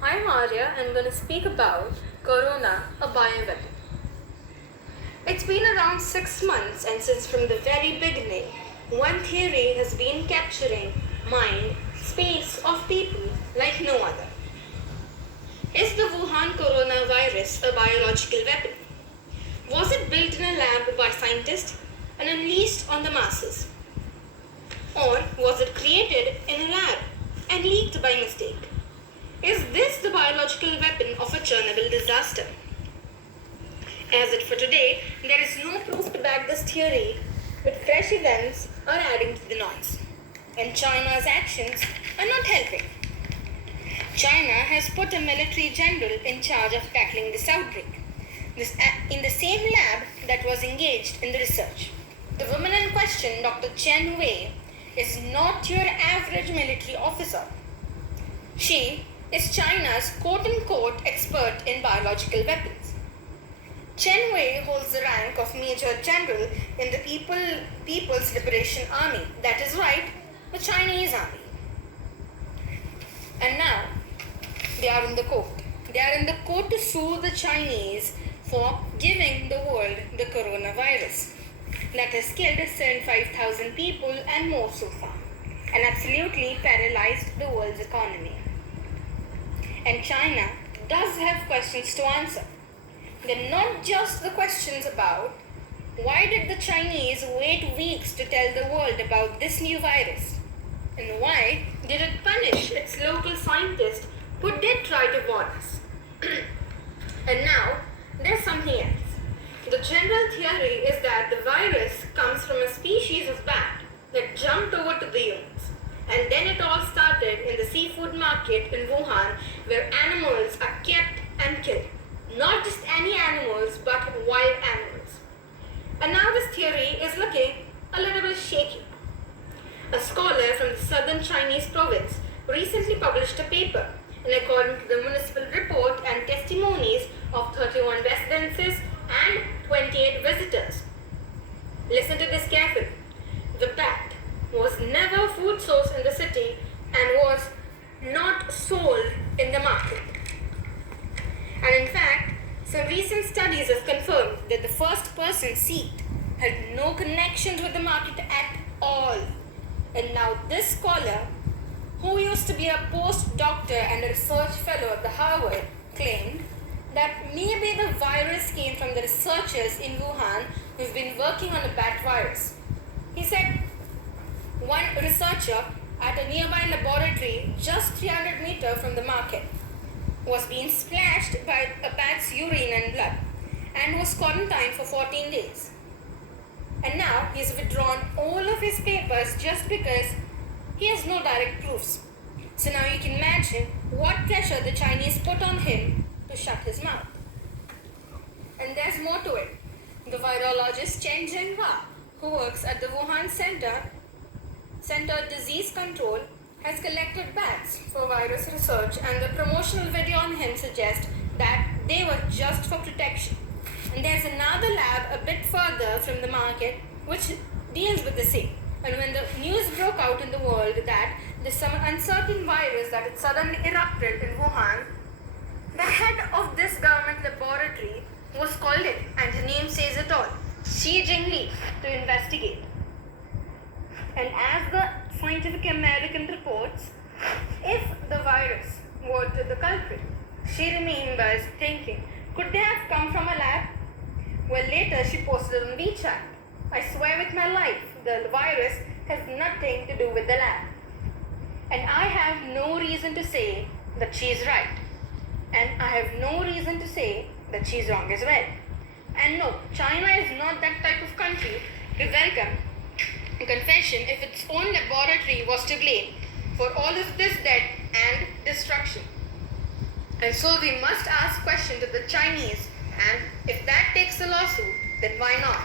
I'm Arya and I'm going to speak about Corona, a bioweapon. It's been around 6 months, and since from the very beginning, one theory has been capturing mind, space of people like no other. Is the Wuhan coronavirus a biological weapon? Was it built in a lab by scientists and unleashed on the masses? Or was it created in a lab and leaked by mistake? Is this the biological weapon of a Chernobyl disaster? As it for today, there is no proof to back this theory, but fresh events are adding to the noise. And China's actions are not helping. China has put a military general in charge of tackling this outbreak, in the same lab that was engaged in the research. The woman in question, Dr. Chen Wei, is not your average military officer. She is China's quote-unquote expert in biological weapons. Chen Wei holds the rank of Major General in the People's Liberation Army. That is right, the Chinese army. And now, they are in the court. They are in the court to sue the Chinese for giving the world the coronavirus that has killed 75,000 people and more so far, and absolutely paralyzed the world's economy. And China does have questions to answer. They're not just the questions about why did the Chinese wait weeks to tell the world about this new virus? And why did it punish its local scientists who did try to warn us? And now, there's something else. The general theory is that the virus comes from a species of bat that jumped over to the humans. And then it all started in the seafood market in Wuhan, where animals are kept and killed. Not just any animals, but wild animals. And now this theory is looking a little bit shaky. A scholar from the southern Chinese province recently published a paper, and according to the municipal report and testimonies of 31 residents and 28 visitors. Listen to this carefully. The bat was never a food source in the city and was not sold in the market. And in fact, some recent studies have confirmed that the first person seeked had no connections with the market at all. And now this scholar, who used to be a postdoctor and a research fellow at the Harvard, claimed that maybe the virus came from the researchers in Wuhan who've been working on a bat virus. He said one researcher at a nearby laboratory just 300 meters from the market was being splashed by a bat's urine and blood and was quarantined for 14 days. And now he's withdrawn all of his papers just because he has no direct proofs. So now you can imagine what pressure the Chinese put on him to shut his mouth. And there's more to it. The virologist Chen Zhenghua, who works at the Wuhan Center Disease Control, has collected bats for virus research, and the promotional video on him suggests that they were just for protection. And there's another lab a bit further from the market which deals with the same. And when the news broke out in the world that there's some uncertain virus that had suddenly erupted in Wuhan, the head of this government laboratory was called in, and her name says it all, Xi Jinping, to investigate. And as the Scientific American reports, if the virus were the culprit, she remembers thinking, could they have come from a lab? Well, later she posted on WeChat, I swear with my life, the virus has nothing to do with the lab. And I have no reason to say that she is right. And I have no reason to say that she is wrong as well. And no, China is not that type of country to welcome a confession if its own laboratory was to blame for all of this death and destruction. And so we must ask questions to the Chinese, and if that takes a lawsuit, then why not?